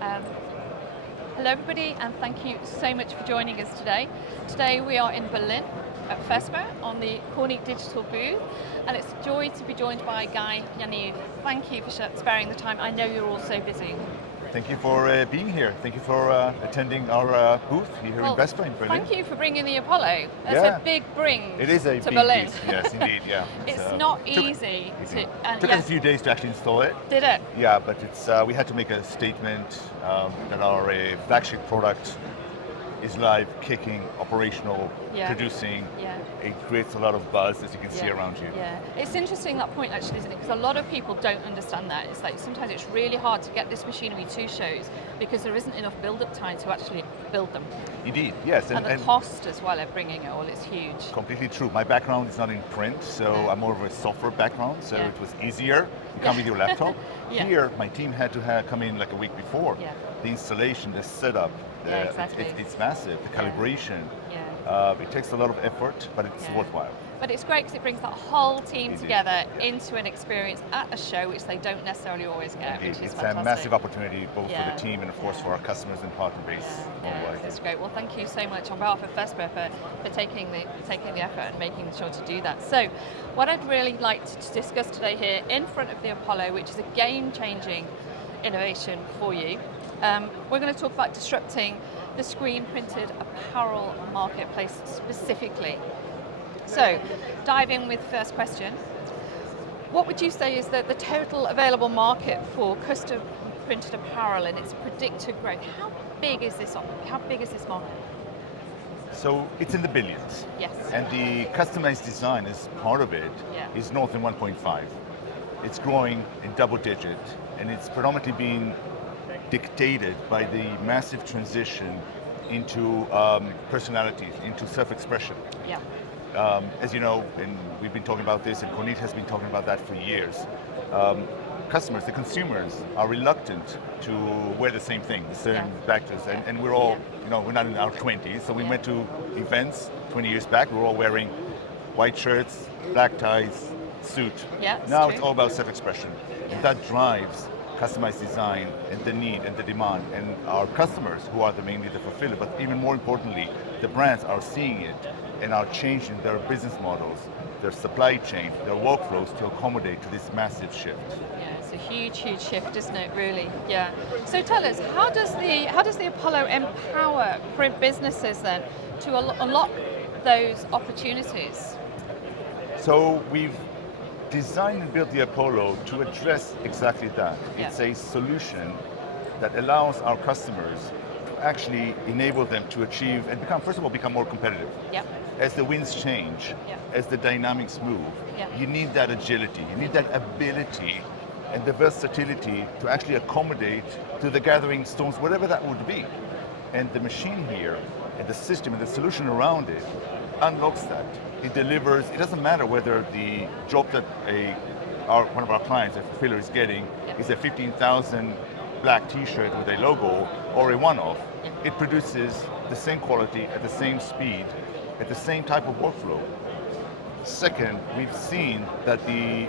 Um, Hello everybody, and thank you so much for joining us today. Today we are in Berlin at FESPA on the Kornit digital booth, and it's a joy to be joined by Guy Yaniv. Thank you for sparing the time. I know you're all so busy. Thank you for being here. Thank you for attending our booth here in FESPA in Berlin. Thank you for bringing the Apollo. That's a big bring. It is a to big Berlin. piece. Yes, indeed. Yeah. It's not easy. Took us a few days to actually install it. Did it? Yeah, but it's we had to make a statement that our flagship product is live, kicking, operational, producing. Yeah. It creates a lot of buzz, as you can see around you. Yeah, it's interesting that point actually, isn't it? Because a lot of people don't understand that. It's like sometimes it's really hard to get this machinery to shows because there isn't enough build-up time to actually build them. Indeed, yes. And the cost as well of bringing it all is huge. Completely true. My background is not in print, so I'm more of a software background, so it was easier. You come with your laptop. Here, my team had to come in like a week before. The installation, the setup, it's massive, the calibration. It takes a lot of effort, but it's worthwhile. But it's great because it brings that whole team together into an experience at a show, which they don't necessarily always get, which is It's fantastic. a massive opportunity both for the team and of course for our customers and partner base. That's great. Well, thank you so much on behalf of FESPA for taking the effort and making sure to do that. So, what I'd really like to discuss today here in front of the Apollo, which is a game-changing innovation for you, we're going to talk about disrupting the screen-printed apparel marketplace specifically. So, dive in with the first question. What would you say is the total available market for custom printed apparel and its predicted growth? How big is this market? So it's in the billions. Yes. And the customized design as part of it is north of 1.5. It's growing in double digit, and it's predominantly being dictated by the massive transition into personalities, into self-expression. Yeah. As you know, and we've been talking about this, and Kornit has been talking about that for years. Customers, the consumers, are reluctant to wear the same thing, the same badges, and we're all, we're not in our 20s, so we went to events 20 years back, we were all wearing white shirts, black ties, suit. Now it's all about self-expression, and that drives customized design and the need and the demand, and our customers, who are mainly the fulfiller, but even more importantly, the brands are seeing it and are changing their business models, their supply chain, their workflows to accommodate to this massive shift. Yeah, it's a huge, huge shift, isn't it, really? Yeah. So tell us, how does the Apollo empower print businesses then to unlock those opportunities? So we've designed and built the Apollo to address exactly that. It's a solution that allows our customers to actually enable them to achieve and become more competitive. As the winds change, as the dynamics move, you need that agility, you need that ability and the versatility to actually accommodate to the gathering storms, whatever that would be. And the machine here, and the system and the solution around it unlocks that. It delivers, it doesn't matter whether the job that one of our clients, a fulfiller, is getting is a 15,000 black t-shirt with a logo or a one-off. It produces the same quality at the same speed, at the same type of workflow. Second, we've seen that the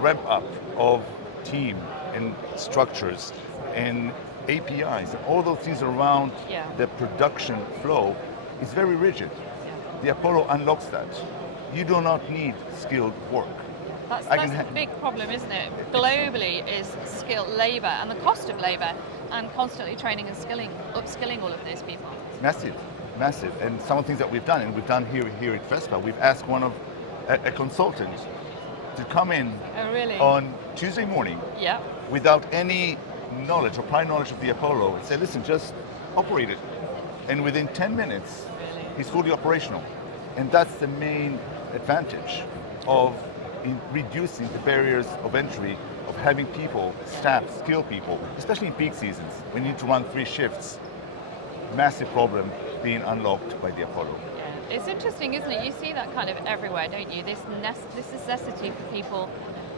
ramp up of team and structures and APIs, and all those things around the production flow is very rigid. The Apollo unlocks that. You do not need skilled work. That's the big problem, isn't it? Globally is skilled labour and the cost of labour, and constantly training and upskilling all of those people. Massive. And some of the things that we've done, and we've done here at FESPA, we've asked a consultant to come in on Tuesday morning without any knowledge or prior knowledge of the Apollo and say, listen, just operate it. And within 10 minutes, he's fully operational. And that's the main advantage of reducing the barriers of entry, of having people, staff, skilled people, especially in peak seasons, when you need to run 3 shifts. Massive problem being unlocked by the Apollo. Yeah. It's interesting, isn't it? You see that kind of everywhere, don't you? This necessity for people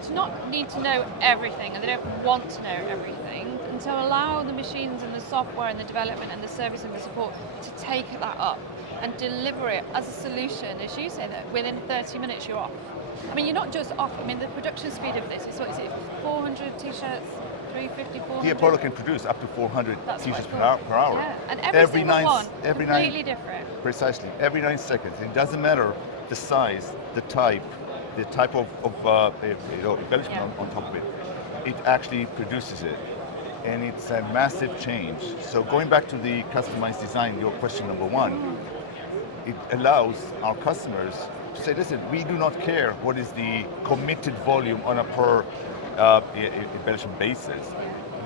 to not need to know everything, and they don't want to know everything, and to allow the machines and the software and the development and the service and the support to take that up and deliver it as a solution, as you say, that within 30 minutes you're off. I mean, you're not just off. I mean, the production speed of this is what is it? 400 t-shirts, 350, 400. The Apollo can produce up to 400 That's t-shirts quite cool. per hour. Yeah, and every single one every completely different. Precisely, every 9 seconds. It doesn't matter the size, the type of embellishment on top of it. It actually produces it, and it's a massive change. So going back to the customized design, your question number one, it allows our customers to say, listen, we do not care what is the committed volume on a per embellishment basis.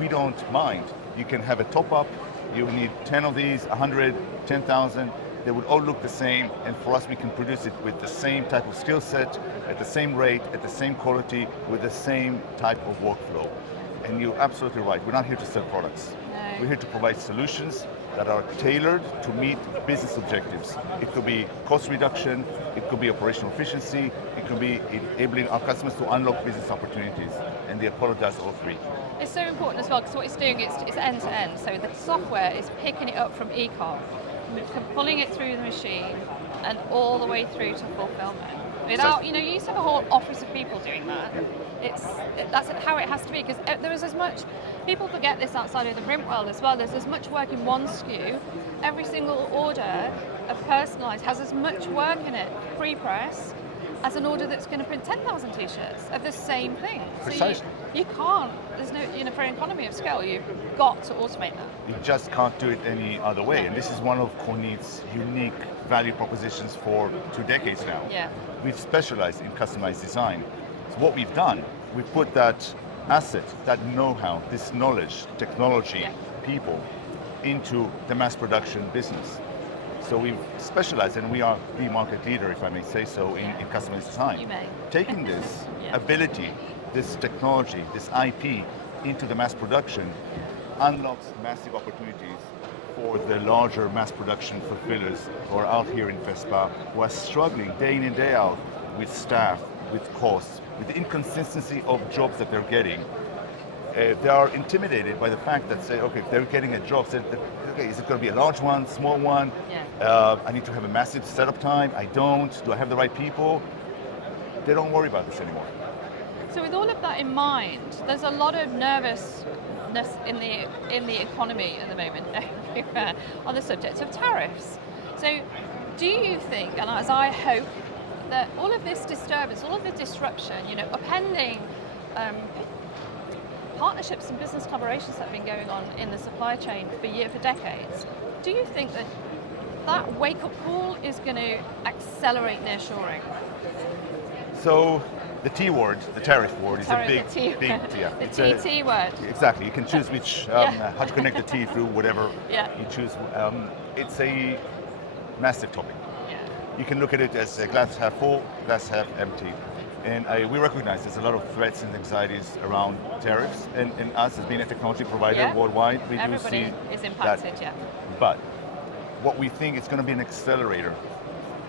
We don't mind. You can have a top-up, you need 10 of these, 100, 10,000, they would all look the same, and for us we can produce it with the same type of skill set, at the same rate, at the same quality, with the same type of workflow. And you're absolutely right, we're not here to sell products. No. We're here to provide solutions that are tailored to meet business objectives. It could be cost reduction, it could be operational efficiency, it could be enabling our customers to unlock business opportunities, and the Apollo does all three. It's so important as well because what it's doing is it's end to end. So the software is picking it up from e-com, pulling it through the machine, and all the way through to fulfillment. Without, you used to have a whole office of people doing that. That's how it has to be because there is as much, people forget this outside of the print world as well, there's as much work in one SKU. Every single order of personalised has as much work in it, pre-press, as an order that's going to print 10,000 t-shirts of the same thing. Precisely. So you can't, there's no, for an economy of scale, you've got to automate that. You just can't do it any other way. And this is one of Kornit's unique value propositions for 2 decades now. Yeah. We've specialized in customized design. So what we've done, we've put that asset, that know-how, this knowledge, technology, people, into the mass production business. So we've specialized, and we are the market leader, if I may say so, in customized design. You may. Taking this ability, this technology, this IP into the mass production unlocks massive opportunities for the larger mass production fulfillers who are out here in FESPA, who are struggling day in and day out with staff, with costs, with the inconsistency of jobs that they're getting. They are intimidated by the fact that say, okay, if they're getting a job, say, okay, is it going to be a large one, small one? Yeah. I need to have a massive setup time. I don't. Do I have the right people? They don't worry about this anymore. So with all of that in mind, there's a lot of nervousness in the economy at the moment on the subject of tariffs. So do you think, and as I hope, that all of this disturbance, all of the disruption, upending partnerships and business collaborations that have been going on in the supply chain for decades, do you think that wake-up call is going to accelerate nearshoring? So the T word, the tariff word, is a big, the TT word. Exactly. You can choose which, how to connect the T through whatever you choose. It's a massive topic. Yeah. You can look at it as a glass half full, glass half empty. And we recognize there's a lot of threats and anxieties around tariffs, and us as being a technology provider worldwide, we Everybody do see is impacted, that. But what we think is going to be an accelerator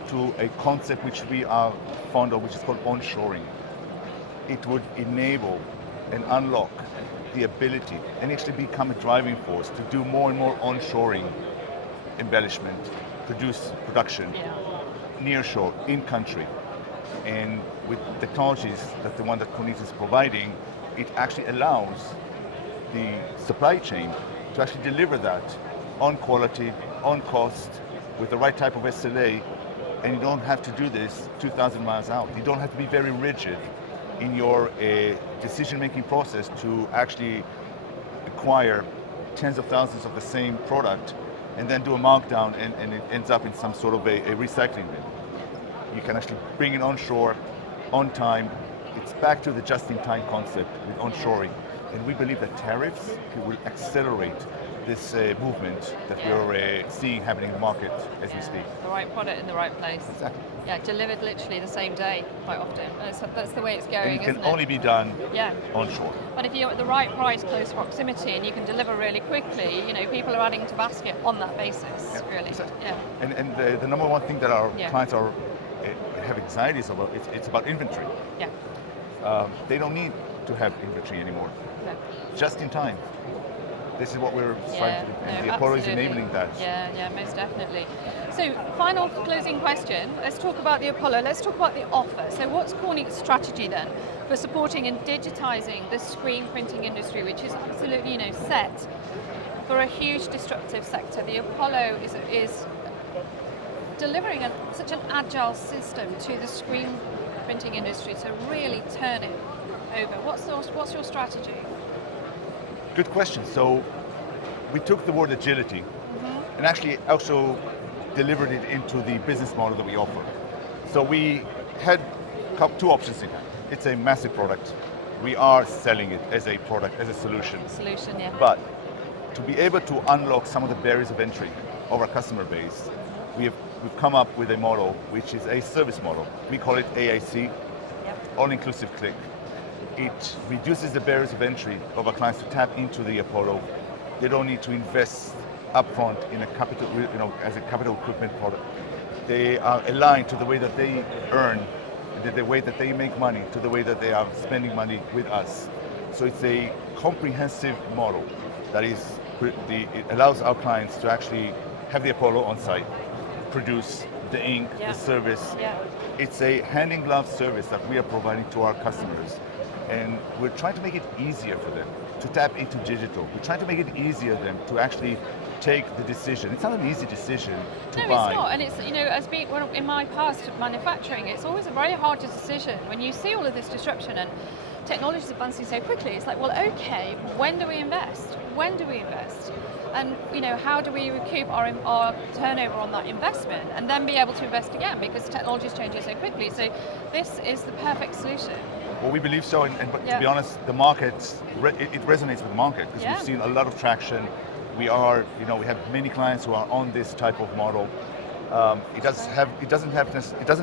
to a concept which we are fond of, which is called onshoring. It would enable and unlock the ability and actually become a driving force to do more and more onshoring embellishment, production, nearshore, in country. And with technologies that the one that Kornit is providing, it actually allows the supply chain to actually deliver that on quality, on cost, with the right type of SLA, and you don't have to do this 2,000 miles out. You don't have to be very rigid in your decision-making process to actually acquire tens of thousands of the same product and then do a markdown and it ends up in some sort of a recycling bin. You can actually bring it onshore, on time. It's back to the just-in-time concept with onshoring. And we believe that tariffs will accelerate this movement that we're seeing happening in the market as we speak. The right product in the right place. Exactly. Yeah, delivered literally the same day quite often. That's the way it's going, and it can isn't only be done onshore. But if you're at the right price, close proximity, and you can deliver really quickly, people are adding to basket on that basis, really. Exactly. Yeah. And the number one thing that our clients have anxieties about, it's about inventory. Yeah. They don't need to have inventory anymore. No. Just in time. this is what we're trying to do, and the Apollo is enabling that. Yeah, most definitely. So, final closing question. Let's talk about the Apollo. Let's talk about the offer. So, what's Kornit's strategy then for supporting and digitizing the screen printing industry, which is absolutely, set for a huge disruptive sector? The Apollo is delivering such an agile system to the screen printing industry to really turn it over. What's your strategy? Good question. So we took the word agility and actually also delivered it into the business model that we offer. So we had two options in hand. It's a massive product. We are selling it as a product, as a solution. Yeah. But to be able to unlock some of the barriers of entry of our customer base, we've come up with a model which is a service model. We call it AAC, all-inclusive click. It reduces the barriers of entry of our clients to tap into the Apollo. They don't need to invest upfront in a capital, as a capital equipment product. They are aligned to the way that they earn, the way that they make money, to the way that they are spending money with us. So it's a comprehensive model that it allows our clients to actually have the Apollo on site, produce the ink, the service. It's a hand-in-glove service that we are providing to our customers. And we're trying to make it easier for them to tap into digital. We're trying to make it easier for them to actually take the decision. It's not an easy decision to buy. No, it's not. And it's, as being in my past manufacturing, it's always a very hard decision when you see all of this disruption and technology is advancing so quickly. It's like, well, okay, when do we invest? When do we invest? And how do we recoup our turnover on that investment and then be able to invest again, because technology is changing so quickly. So this is the perfect solution. Well, we believe so, but to be honest, the market, it resonates with the market, because we've seen a lot of traction. We have many clients who are on this type of model. It doesn't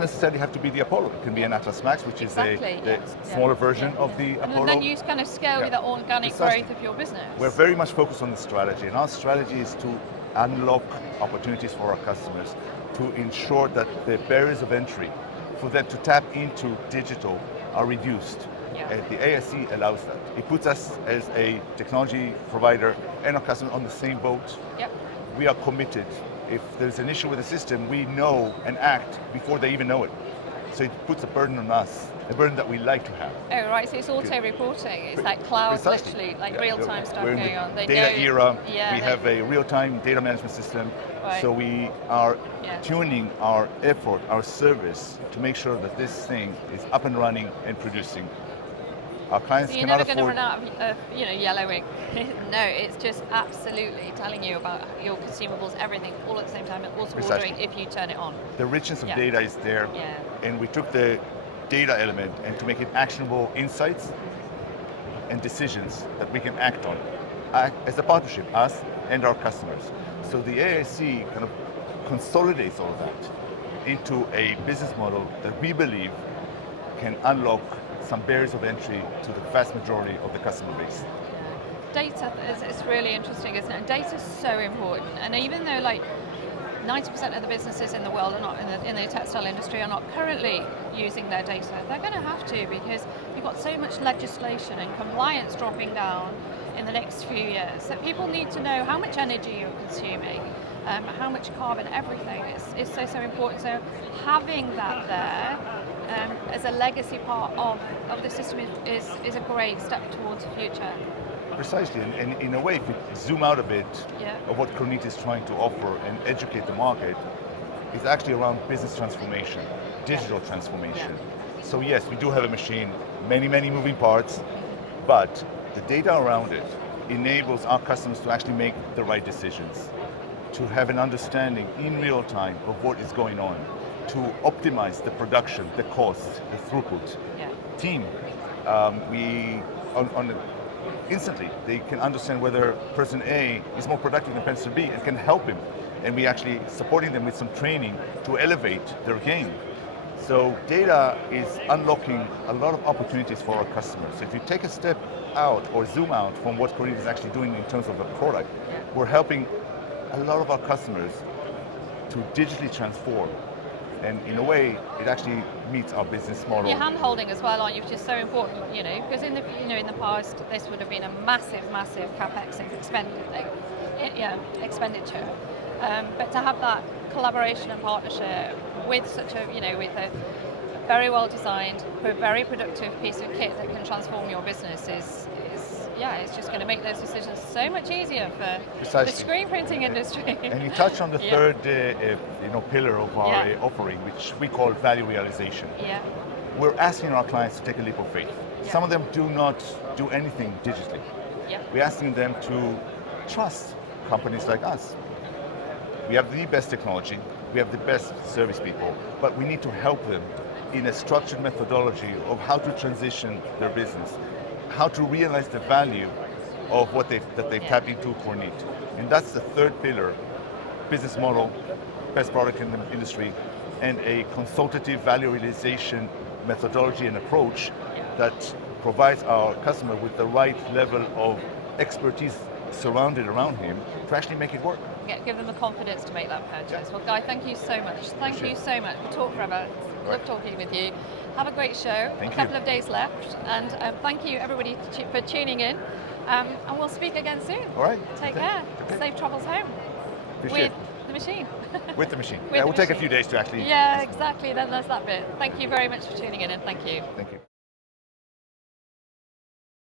necessarily have to be the Apollo. It can be an Atlas Max, which is the smaller version of the Apollo. And then you kind of scale with the organic growth of your business. We're very much focused on the strategy, and our strategy is to unlock opportunities for our customers, to ensure that the barriers of entry for them to tap into digital are reduced. And the ASC allows that. It puts us as a technology provider and our customers on the same boat. We are committed. If there's an issue with the system, we know and act before they even know it. So it puts a burden on us, a burden that we like to have. Oh, right, so it's auto-reporting. It's like cloud, literally, like real-time stuff going on. We're in the data era. We have a real-time data management system. So we are tuning our effort, our service, to make sure that this thing is up and running and producing. Our clients you're cannot never going to afford... run out of yellow ink. No, it's just absolutely telling you about your consumables, everything, all at the same time, and also ordering if you turn it on. The richness of data is there, and we took the data element and to make it actionable insights and decisions that we can act on as a partnership, us and our customers. So the AAC kind of consolidates all of that into a business model that we believe can unlock some barriers of entry to the vast majority of the customer base. Data is really interesting, isn't it? Data is so important, and even though 90% of the businesses in the world are not in the textile industry are not currently using their data, they're going to have to, because you've got so much legislation and compliance dropping down in the next few years that people need to know how much energy you're consuming, how much carbon, everything is so important. So having that there as a legacy part of the system is a great step towards the future. Precisely, and in a way, if we zoom out a bit of what Kornit is trying to offer and educate the market, is actually around business transformation, digital transformation. So yes, we do have a machine, many moving parts, but the data around it enables our customers to actually make the right decisions, to have an understanding in real time of what is going on, to optimize the production, the cost, the throughput. Team, instantly they can understand whether person A is more productive than person B and can help him. And we actually supporting them with some training to elevate their game. So data is unlocking a lot of opportunities for our customers. So if you take a step out or zoom out from what Kornit is actually doing in terms of the product, we're helping a lot of our customers to digitally transform And in a way, it actually meets our business model. You're hand-holding as well, aren't you, which is so important, because in the past, this would have been a massive capex expenditure. But to have that collaboration and partnership with such with a very well designed, but very productive piece of kit that can transform your business it's just going to make those decisions so much easier for the screen printing industry. And you touched on the third pillar of our offering, which we call value realization. Yeah. We're asking our clients to take a leap of faith. Yeah. Some of them do not do anything digitally. Yeah. We're asking them to trust companies like us. We have the best technology, we have the best service people, but we need to help them in a structured methodology of how to transition their business, how to realize the value of what they've tapped into Kornit. And that's the third pillar: business model, best product in the industry, and a consultative value realization methodology and approach that provides our customer with the right level of expertise surrounded around him to actually make it work. Give them the confidence to make that purchase. Well, Guy, thank you so much. Thank you so much. We'll talk forever. Love talking with you. Have a great show. Thank you. A couple of days left. And thank you, everybody, for tuning in. And we'll speak again soon. All right. Take care. Okay. Safe travels home. Appreciate With the machine. With the machine. With Yeah, the we'll take a machine. few days to actually. Yeah, exactly. Then there's that bit. Thank you very much for tuning in, and thank you. Thank you.